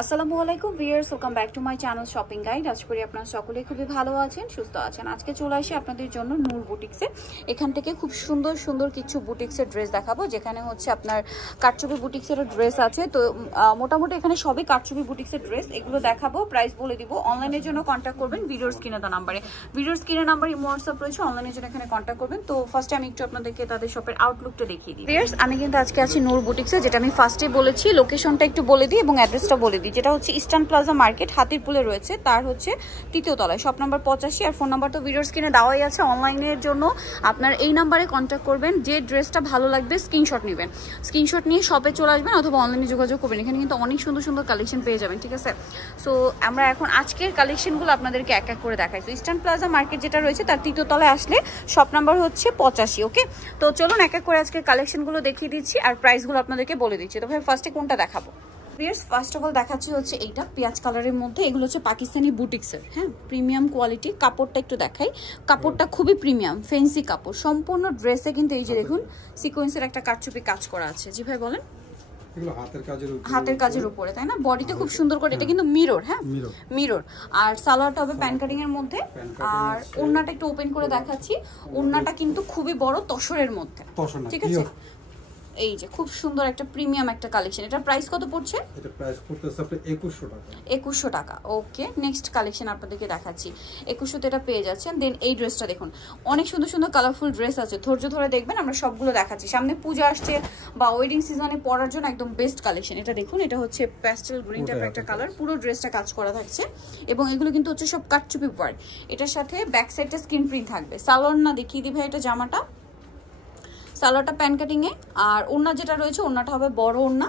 আসসালামু আলাইকুম viewers, welcome back to my channel shopping guide. আশা করি আপনারা সকলেই খুবই ভালো আছেন, সুস্থ আছেন। আজকে চলে আসি আপনাদের জন্য নূর বুটিক্সে। এখান থেকে খুব সুন্দর সুন্দর কিছু বুটিক্সের ড্রেস দেখাবো, যেখানে হচ্ছে আপনার কারচুপি বুটিক্সের ড্রেস আছে। তো মোটামুটি এখানে সবই কারচুপি বুটিক্সের ড্রেস, এগুলো দেখাবো, প্রাইস বলে দিব। অনলাইনের জন্য কন্ট্যাক্ট করবেন ভিডিওর স্ক্রিনে দেওয়া নাম্বারে। ভিডিওর স্ক্রিনের নাম্বার ইমো হোয়াটসঅ্যাপ রয়েছে, অনলাইনের জন্য এখানে কন্ট্যাক্ট করবেন। তো ফার্স্টে আমি একটু আপনাদেরকে তাদের শপের আউটলুকটা দেখিয়ে দিই। ভিউয়ার্স, আমি কিন্তু আজকে আছি নূর বুটিক্সে, যেটা আমি ফার্স্টে বলেছি। লোকেশনটা একটু বলে দিই এবং অ্যাড্রেসটা বলে দিই, যেটা হচ্ছে ইস্টার্ন প্লাজা মার্কেট, হাতিরপুলে রয়েছে। তার হচ্ছে 3য় তলায়, শপ নাম্বার 85। আর ফোন নাম্বার তো ভিডিওর স্ক্রিনে দেওয়াই আছে। অনলাইনের জন্য আপনার এই নাম্বারে কন্ট্যাক্ট করবেন। যে ড্রেসটা ভালো লাগবে স্ক্রিনশট নেবেন, স্ক্রিনশট নিয়ে শপে চলে আসবেন অথবা অনলাইনে যোগাযোগ করবেন। এখানে কিন্তু অনেক সুন্দর সুন্দর কালেকশন পেয়ে যাবেন, ঠিক আছে? সো আমরা এখন আজকের কালেকশনগুলো আপনাদেরকে এক এক করে দেখাই। তো ইস্টার্ন প্লাজা মার্কেট যেটা রয়েছে তার 3য় তলায় আসলে শপ নাম্বার হচ্ছে 85। ওকে, তো চলুন এক এক করে আজকের কালেকশনগুলো দেখিয়ে দিচ্ছি আর প্রাইসগুলো আপনাদেরকে বলে দিচ্ছি। তো ভাই ফার্স্টে কোনটা দেখাবো? ফার্স্ট অফ অল দেখাচ্ছি হচ্ছে এইটা পেঁয়াজ কালারের মধ্যে। এগুলো হচ্ছে পাকিস্তানি বুটিক্সের, হ্যাঁ, প্রিমিয়াম কোয়ালিটি। কাপড়টা একটু দেখাই, কাপড়টা খুবই প্রিমিয়াম, ফেন্সি কাপড়। সম্পূর্ণ ড্রেসে কিন্তু এই যে দেখুন সিকোয়েন্সের একটা কারচুপি কাজ করা আছে। জি ভাই বলেন। এগুলো হাতের কাজের উপরে, তাই না? বডিতে খুব সুন্দর করে, এটা কিন্তু মিরর, হ্যাঁ মিরর। আর সালোয়ারটা হবে প্যান কাটিং এর মধ্যে। আর ওড়নাটা একটু ওপেন করে দেখাচ্ছি। ওড়নাটা কিন্তু খুবই বড় তসরের মধ্যে, ঠিক আছে? এই যে খুব সুন্দর একটা প্রিমিয়াম একটা কালেকশন। এটা প্রাইস কত পড়ছে? এটা প্রাইস পড়তেছে আপনাদের 2100 টাকা। 2100 টাকা। ওকে, নেক্সট কালেকশন আপনাদেরকে দেখাচ্ছি। 2100 তে এটা পেয়ে যাচ্ছেন। দেন এই ড্রেসটা দেখুন, অনেক সুন্দর সুন্দর কালারফুল ড্রেস আছে, ধৈর্য ধরে দেখবেন, আমরা সবগুলো দেখাচ্ছি। সামনে পূজা আসছে বা ওয়েডিং সিজনে পরার জন্য একদম বেস্ট কালেকশন। এটা দেখুন, এটা হচ্ছে প্যাস্টেল গ্রিন টাইপের একটা কালার, পুরো ড্রেসটা কাজ করা থাকছে এবং এগুলো কিন্তু হচ্ছে সব কারচুপি ওয়ার্ক। এটার সাথে ব্যাক সাইডটা স্ক্রিন প্রিন্ট থাকবে। সালোয়ার না দেখিয়ে দিই ভাই, এটা জামাটা, সালোয়ারটা প্যান কাটিং এ। আর ওড়না যেটা রয়েছে, ওড়নাটা হবে বড় ওড়না।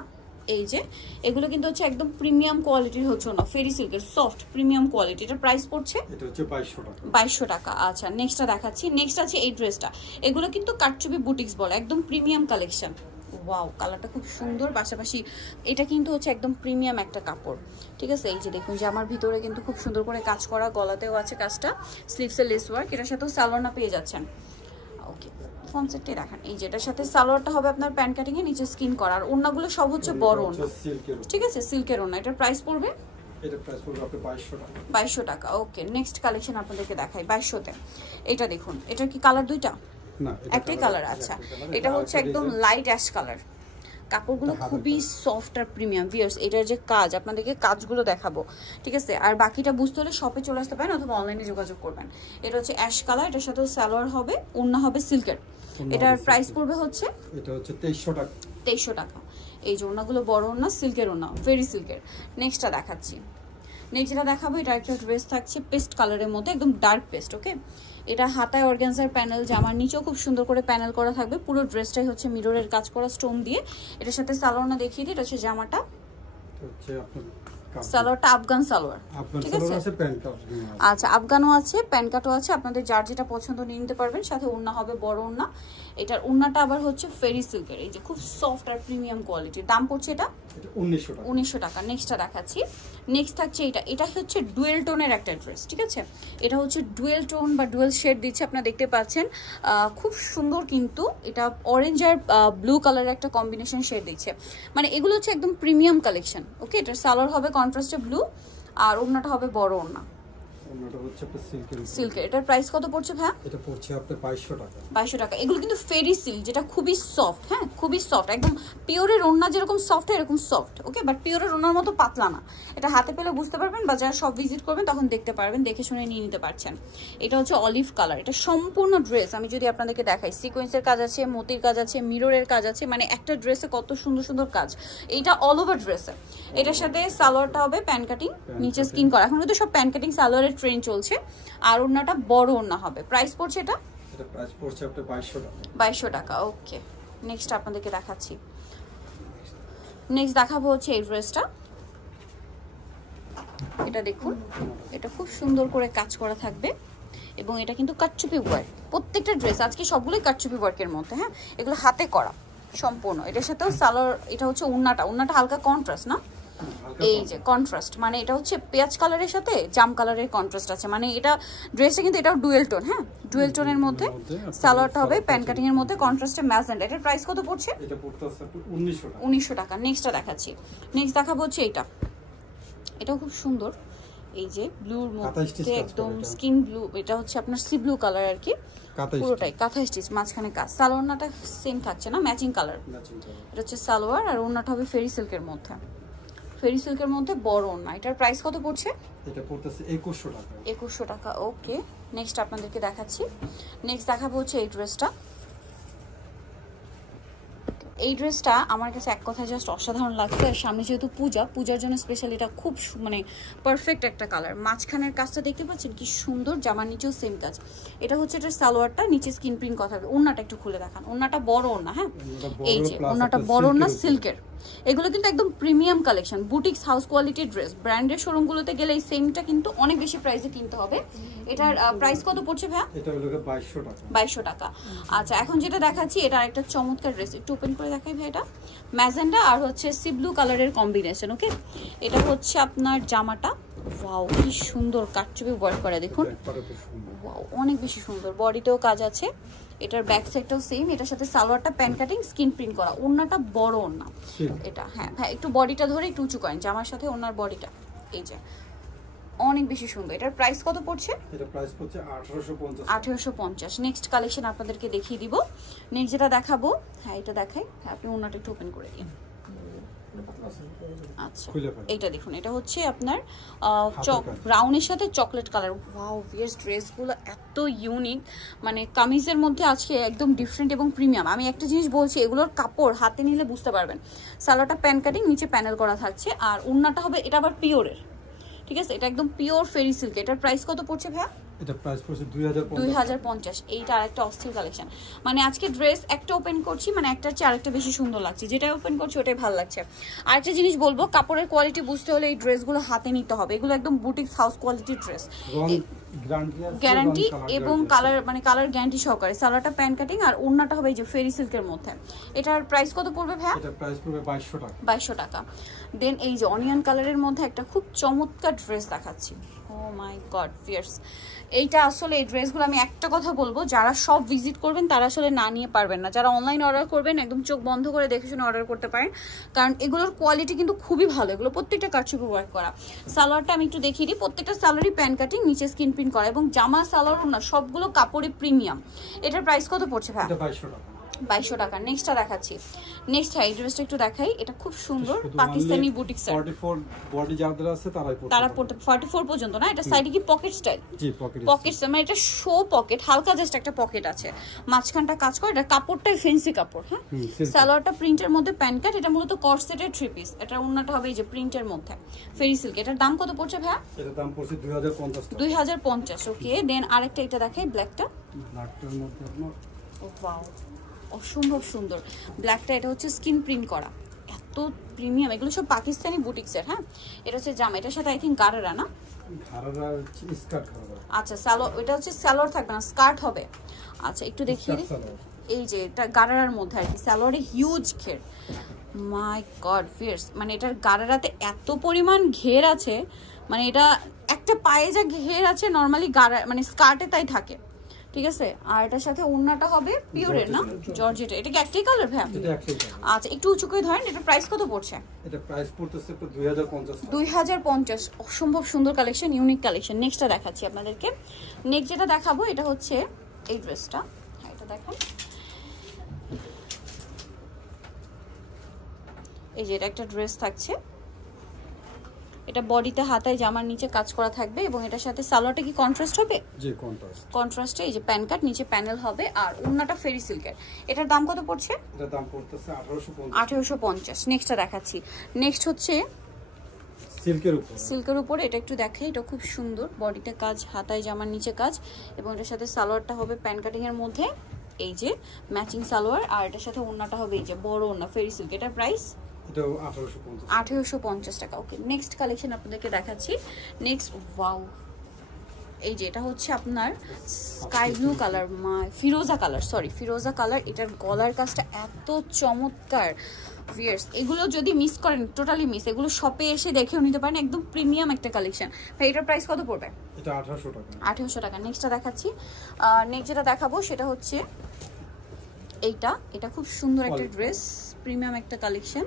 এই যে এগুলো কিন্তু হচ্ছে একদম প্রিমিয়াম কোয়ালিটির হচ্ছে না, ফেরি সিল্কের সফট প্রিমিয়াম কোয়ালিটি। এটার প্রাইস পড়ছে এটা হচ্ছে 2200 টাকা। 2200 টাকা। আচ্ছা, নেক্সটটা দেখাচ্ছি। নেক্সট আছে এই ড্রেসটা। এগুলো কিন্তু কারচুপি বুটিক্স বলে, একদম প্রিমিয়াম কালেকশন। ওয়াও, কালারটা খুব সুন্দর। পাশাপাশি এটা কিন্তু হচ্ছে একদম প্রিমিয়াম একটা কাপড়, ঠিক আছে? এই যে দেখুন, যে আমার ভিতরে কিন্তু খুব সুন্দর করে কাজ করা, গলাতেও আছে কাজটা, স্লিভসে লেস ওয়ার্ক। এটার সাথেও সালোয়ার পেয়ে যাচ্ছেন। ওকে, ফ্রন্ট সাইডটাই দেখেন। এই যে এটার সাথে সালোয়ারটা হবে আপনার প্যান কাটিং এ, নিচে স্কিন করা। আর ওড়নাগুলো সব হচ্ছে বড় ওড়না, ঠিক আছে? সিল্কের ওড়না। এটার প্রাইস পড়বে, এটা প্রাইস পড়বে আপনাদের 2200 টাকা। 2200 টাকা। ওকে, নেক্সট কালেকশন আপনাদেরকে দেখাই 2200 তে। এটা দেখুন, এটার কি কালার দুইটা? না, একটাই কালার। আচ্ছা, এটা হচ্ছে একদম লাইট অ্যাশ কালার। কাপড়গুলো খুবই সফট আর প্রিমিয়াম। ভিউয়ার্স, এটার যে কাজ, আপনাদেরকে কাজগুলো দেখাবো, ঠিক আছে? আর বাকিটা বুঝতে হলে শপে চলে আসতে পারেন অথবা অনলাইনে যোগাযোগ করবেন। এটা হচ্ছে অ্যাশ কালার, এটার সাথে সালোয়ার হবে, ওড়না হবে সিল্কের। এটার প্রাইস পড়বে হচ্ছে, এটা হচ্ছে 2300 টাকা। 2300 টাকা। এই যে ওড়নাগুলো বড় ওড়না, সিল্কের ওড়না, ভেরি সিল্কের। নেক্সটটা দেখাচ্ছি। নেক্সট যেটা দেখাবো, এটা একটা ড্রেস থাকছে পেস্ট কালারের মধ্যে, একদম ডার্ক পেস্ট। ওকে, এটা হাতায় অর্গানজার প্যানেল, জামার নিচেও খুব সুন্দর করে প্যানেল করা থাকবে। পুরো ড্রেসটাই হচ্ছে মিররের কাজ করা স্টোন দিয়ে। এটার সাথে সালোয়ারটা দেখিয়ে দিই। এটা হচ্ছে জামাটা, হচ্ছে আপনার সালোয়ারটা আফগান সালোয়ার, ঠিক আছে? আচ্ছা, আফগানও আছে, প্যান কাটও আছে। আপনাদের যার যেটা পছন্দ নিয়ে নিতে পারবেন। সাথে ওড়না হবে বড় ওড়না। এটার ওড়নাটা আবার হচ্ছে ফেরি সিল্কের, এই যে খুব সফট আর প্রিমিয়াম কোয়ালিটির। দাম পড়ছে এটা 1900 টাকা। নেক্সটটা দেখাচ্ছি। নেক্সট থাকছে এটা। এটা হচ্ছে ডুয়েল টোনের একটা ড্রেস, ঠিক আছে? এটা হচ্ছে ডুয়েল টোন বা ডুয়েল শেড দিচ্ছে, আপনারা দেখতে পাচ্ছেন। খুব সুন্দর, কিন্তু এটা অরেঞ্জ আর ব্লু কালারের একটা কম্বিনেশন শেড দিচ্ছে। মানে এগুলো হচ্ছে একদম প্রিমিয়াম কালেকশন। ওকে, এটার সালোয়ার হবে কন্ট্রাস্টে ব্লু আর ওড়নাটা হবে বড় ওড়না, ওড়নাটা হচ্ছে আপনাদের সিল্কের। এটার প্রাইস কত পড়ছে ভাই? এটা পড়ছে আপনাদের 2200 টাকা। 2200 টাকা। এগুলো কিন্তু ফেরি সিল্ক, যেটা খুবই সফট, হ্যাঁ, খুবই সফট, একদম পিওরের ওড়না যেরকম সফট হয় এরকম সফট। ওকে, বাট পিওরের ওড়নার মতো পাতলা না। এটা হাতে পেলে বুঝতে পারবেন, বা যারা সব ভিজিট করবেন তখন দেখতে পারবেন, দেখে শুনে নিয়ে নিতে পারছেন। এটা হচ্ছে অলিভ কালার। এটা সম্পূর্ণ ড্রেস আমি যদি আপনাদেরকে দেখাই, সিকোয়েন্সের কাজ আছে, মতির কাজ আছে, মিররের কাজ আছে। মানে একটা ড্রেসে কত সুন্দর সুন্দর কাজ। এইটা অল ওভার ড্রেসে। এটার সাথে সালোয়ারটা হবে প্যান কাটিং, নিচে স্কিন করা। এখন কিন্তু সব প্যান কাটিং সালোয়ারের ট্রেন্ড চলছে। আর ওড়নাটা বড় ওড়না হবে। প্রাইস পড়ছে এটা, এটা প্রাইস পড়ছে আপনাদের 2200 টাকা। 2200 টাকা। ওকে, নেক্সট আপনাদেরকে দেখাচ্ছি। নেক্সট দেখাবো হচ্ছে এই ড্রেসটা। এটা দেখুন, এটা খুব সুন্দর করে কাজ করা থাকবে এবং এটা কিন্তু কারচুপি ওয়ার্ক। প্রত্যেকটা ড্রেস আজকে সবগুলোই কারচুপি ওয়ার্কের মধ্যে, হ্যাঁ, এগুলো হাতে করা সম্পূর্ণ। এটার সাথেও সালোয়ার, এটা হচ্ছে ওড়নাটা, ওড়নাটা হালকা কন্ট্রাস্ট না, এই যে কন্ট্রাস্ট, মানে এটা হচ্ছে পেঁয়াজ কালারের সাথে জাম কালারের কন্ট্রাস্ট আছে। মানে এটা ড্রেসটা কিন্তু এটাও ডুয়েল টোন, হ্যাঁ, ডুয়েল টোনের মধ্যে। সালোয়ারটা হবে প্যান কাটিং এর মধ্যে, কন্ট্রাস্টে ম্যাজেন্টা। এটার প্রাইস কত পড়ছে? এটা পড়তেছে 1900 টাকা। 1900 টাকা। নেক্সটটা দেখাচ্ছি। নেক্সট দেখাবো হচ্ছে এইটা। এটাও খুব সুন্দর। এই যে ব্লুর মধ্যে একদম স্কিন ব্লু, এটা হচ্ছে আপনার সি ব্লু কালার আর কি, পুরোটাই কাঁথা স্টিচ, মাঝখানে কাজ। সালোয়ারটা সেম থাকছে না, ম্যাচিং কালার। এটা হচ্ছে সালোয়ার আর ওড়নাটা হবে ফেরি সিল্কের মধ্যে, ফেরি সিল্কের মধ্যে বড় ওড়না। এটার প্রাইস কত পড়ছে? এটা পড়তেছে 2100 টাকা। 2100 টাকা। ওকে, নেক্সট আপনাদেরকে দেখাচ্ছি। নেক্সট দেখাবো হচ্ছে এই ড্রেসটা। এই ড্রেসটা আমার কাছে এক কথা জাস্ট অসাধারণ লাগছে। আর সামনে যেহেতু পূজার জন্য স্পেশাল এটা খুব মানে পারফেক্ট একটা কালার। মাঝখানের কাজটা দেখতে পাচ্ছেন কি সুন্দর, জামার নিচেও সেম কাজ। এটা হচ্ছে এটার সালোয়ারটা, নিচে স্কিন প্রিন্ট করা থাকবে। ওড়নাটা একটু খুলে দেখান, ওড়নাটা বড় ওড়না। হ্যাঁ, এই যে ওড়নাটা বড় ওড়না, সিল্কের। এগুলো কিন্তু একদম প্রিমিয়াম কালেকশন, বুটিক্স হাউস কোয়ালিটির ড্রেস। ব্র্যান্ডের শোরুমগুলোতে গেলে এই সেমটা কিন্তু অনেক বেশি প্রাইসে কিনতে হবে। এটার প্রাইস কত পড়ছে ভাইয়া? এটা হলো 2200 টাকা। 2200 টাকা। আচ্ছা, এখন যেটা দেখাচ্ছি এটা একটা চমৎকার ড্রেস, একটু ওপেন করে দেখাই ভাই। এটা ম্যাজেন্ডা আর হচ্ছে সি ব্লু কালারের কম্বিনেশন। ওকে, এটা হচ্ছে আপনার জামাটা। ওয়াও, কি সুন্দর কাটচুপি ওয়ার্ক করা, দেখুন। ওয়াও, অনেক বেশি সুন্দর। বডিতেও কাজ আছে, এটার ব্যাক সাইডটাও সেম। এটার সাথে সালোয়ারটা প্যান কাটিং, স্কিন প্রিন্ট করা। ওড়নাটা বড় ওড়না এটা। হ্যাঁ ভাই, একটু বডিটা ধরে একটু উঁচু করেন, জামার সাথে ওড়নার বডিটা। এই যে অনেক বেশি সুন্দর। এটার প্রাইস কত পড়ছে? এটা প্রাইস পড়ছে 1850। 1850। নেক্সট কালেকশন আপনাদেরকে দেখিয়ে দিব। নেক্সট যেটা দেখাবো, হ্যাঁ এটা দেখাই। হ্যাঁ, আপনি ওড়নাটা একটু ওপেন করে দিন। আচ্ছা, এইটা দেখুন, এটা হচ্ছে আপনার ব্রাউনের সাথে চকলেট কালার। ওয়াও, ভিয়ার্স ড্রেসগুলো এত ইউনিক, মানে কামিজের মধ্যে আজকে একদম ডিফারেন্ট এবং প্রিমিয়াম। আমি একটা জিনিস বলছি, এগুলোর কাপড় হাতে নিলে বুঝতে পারবেন। সালোয়ারটা প্যান কাটিং, নিচে প্যানেল করা থাকছে। আর ওড়নাটা হবে, এটা আবার পিওরের, ঠিক আছে? এটা একদম পিওর ফেরি সিল্ক। এটার প্রাইস কত পড়ছে ভাইয়া? এটা প্রাইস পড়ছে 2050। এইটা আরেকটা অস্থির কালেকশন। মানে আজকে ড্রেস একটা ওপেন করছি, মানে একটার চেয়ে আরেকটা বেশি সুন্দর লাগছে। যেটা ওপেন করছি ওটাই ভালো লাগছে। আরেকটা জিনিস বলবো, কাপড়ের কোয়ালিটি বুঝতে হলে এই ড্রেসগুলো হাতে নিতে হবে। এগুলো একদম বুটিক্স হাউস কোয়ালিটির ড্রেস, গ্যারান্টি এবং কালার, মানে কালার গ্যারান্টি সহকারে। সালোয়ারটা প্যান কাটিং আর ওড়নাটা হবে এই যে ফেরি সিল্কের মধ্যে। এটার প্রাইস কত পড়বে ভাইয়া? এটা প্রাইস পড়বে 2200 টাকা। 2200 টাকা। দেন এই যে অনিয়ন কালারের মধ্যে একটা খুব চমৎকার ড্রেস দেখাচ্ছি। ও মাই গড ফিয়ার্স, এইটা আসলে এই ড্রেসগুলো আমি একটা কথা বলবো, যারা সব ভিজিট করবেন তারা আসলে না নিয়ে পারবেন না। যারা অনলাইন অর্ডার করবেন একদম চোখ বন্ধ করে দেখে শুনে অর্ডার করতে পারেন, কারণ এগুলোর কোয়ালিটি কিন্তু খুবই ভালো। এগুলো প্রত্যেকটা কাটচুপি ওয়ার্ক করা। সালোয়ারটা আমি একটু দেখিয়ে দিই, প্রত্যেকটা সালোয়ারই প্যান কাটিং, নিচে স্কিন প্রিন্ট করা এবং জামা সালোয়ারও না, সবগুলো কাপড়ে প্রিমিয়াম। এটার প্রাইস কত পড়ছে ভাই? এটা 2200 টাকা। 2200 টাকা। নেক্সটটা দেখাচ্ছি। নেক্সট এই ড্রেসটা একটু দেখাই। এটা খুব সুন্দর পাকিস্তানি বুটিক্স। 44 বডি যাদের আছে তারা পড়তে 44 পর্যন্ত না। এটা সাইডে কি পকেট স্টাইল? জি, পকেট, মানে এটা শো পকেট, হালকা জাস্ট একটা পকেট আছে, মাঝখানটা কাজ করে। এটা কাপড়টাই ফেন্সি কাপড়। হ্যাঁ, সালোয়ারটা প্রিন্টের মধ্যে প্যান কাট। এটা মূলত কর্সেটের 3 পিস। এটা ওড়নাটা হবে এই যে প্রিন্টের মধ্যে ফেরি সিল্ক। এটার দাম কত পড়ছে ভাইয়া? এটার দাম পড়ছে 2050 টাকা। 2050। ওকে, দেন আরেকটা এটা দেখাই, ব্ল্যাকটা। ব্ল্যাকটার মধ্যে আপনার ওয়াও, অসম্ভব সুন্দর ব্ল্যাকটা। এটা হচ্ছে স্কিন প্রিন্ট করা, এত প্রিমিয়াম। এগুলো সব পাকিস্তানি বুটিক্সের। হ্যাঁ, এটা হচ্ছে জামা, এটার সাথে আই থিঙ্ক গারারা না, স্কার্ট হবে। আচ্ছা, সালোয়ার, এটা হচ্ছে সালোয়ার থাকবে না, স্কার্ট হবে। আচ্ছা, একটু দেখিয়ে দিই। এই যে এটা গারারার মধ্যে আর কি, সালোয়ারে হিউজ ঘের। মাই গড ফিয়ার্স, মানে এটার গারারাতে এত পরিমাণ ঘের আছে, মানে এটা একটা পায়ে যা ঘের আছে নর্মালি গারা মানে স্কার্টে তাই থাকে, ঠিক আছে? আর এটার সাথে ওড়নাটা হবে পিওরের না, জর্জেট। এটা কি একটাই কালার ভাই? এটা একটাই কালার। আচ্ছা, একটু উঁচু করে ধরেন। এটা প্রাইস কত পড়ছে? এটা প্রাইস পড়তেছে 2050 টাকা। 2050। অসম্ভব সুন্দর কালেকশন, ইউনিক কালেকশন। নেক্সটটা দেখাচ্ছি আপনাদেরকে। নেক্সট যেটা দেখাবো এটা হচ্ছে এই ড্রেসটা। হ্যাঁ, এটা দেখেন, এই যে এটা একটা ড্রেস থাকছে। এটা বডিতে হাতায় জামার নিচে কাজ করা থাকবে এবং এটার সাথে সালোয়ারটা কি কন্ট্রাস্ট হবে? জি, কন্ট্রাস্ট। কন্ট্রাস্টে এই যে প্যান কাট, নিচে প্যানেল হবে আর ওড়নাটা ফেরি সিল্কের। এটার দাম কত পড়ছে? এটার দাম পড়তেছে 1850। 1850। নেক্সটটা দেখাচ্ছি। নেক্সট হচ্ছে সিল্কের উপরে। এটা একটু দেখাই, এটা খুব সুন্দর, বডিতে কাজ, হাতায় জামার নিচে কাজ এবং এটার সাথে সালোয়ারটা হবে প্যান কাটিং এর মধ্যে এই যে ম্যাচিং সালোয়ার। আর এটার সাথে ওড়নাটা হবে এই যে বড় ওড়না ফেরি সিল্ক। এটার প্রাইস? এটাও 1850। 1850 টাকা। ওকে, নেক্সট কালেকশন আপনাদেরকে দেখাচ্ছি। নেক্সট, ওয়াও, এই যে এটা হচ্ছে আপনার স্কাই ব্লু কালার, ফিরোজা কালার, সরি ফিরোজা কালার। এটার গলার কাজটা এত চমৎকার ভিয়ার্স, এগুলো যদি মিস করেন টোটালি মিস। এগুলো শপে এসে দেখেও নিতে পারেন, একদম প্রিমিয়াম একটা কালেকশন। ভাই এটার প্রাইস কত পড়বে? এটা 1800 টাকা। 1800 টাকা। নেক্সটটা দেখাচ্ছি। নেক্সট যেটা দেখাবো সেটা হচ্ছে এইটা। এটা খুব সুন্দর একটা ড্রেস, প্রিমিয়াম একটা কালেকশন,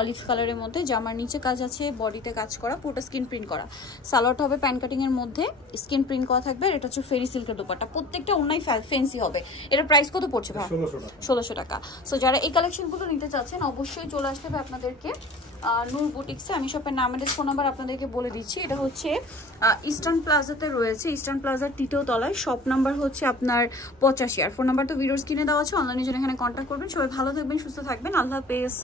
অলিভ কালারের মধ্যে। জামার নিচে কাজ আছে, বডিতে কাজ করা, পুরোটা স্কিন প্রিন্ট করা। সালোয়ারটা হবে প্যান কাটিং এর মধ্যে, স্কিন প্রিন্ট করা থাকবে। আর এটা হচ্ছে ফেরি সিল্কের দোপাট্টা, প্রত্যেকটা অন্যায় ফ্যান্সি হবে। এটার প্রাইস কত পড়ছে ভাই? 1600 টাকা। সো যারা এই কালেকশনগুলো নিতে চাচ্ছেন অবশ্যই চলে আসতে হবে আপনাদেরকে নূর বুটিক্সে। আমি শপের নাম এর ফোন নাম্বার আপনাদেরকে বলে দিচ্ছি। এটা হচ্ছে ইস্টার্ন প্লাজাতে রয়েছে, ইস্টার্ন প্লাজার 3য় তলায়। শপ নাম্বার হচ্ছে আপনার 85, আর ফোন নাম্বার তো ভিডিওর স্ক্রিনে দেওয়া আছে। অনলাইনে জন্য এখানে কন্ট্যাক্ট করবেন। সবাই ভালো থাকবেন, সুস্থ থাকবেন, আল্লাহ হাফেজ।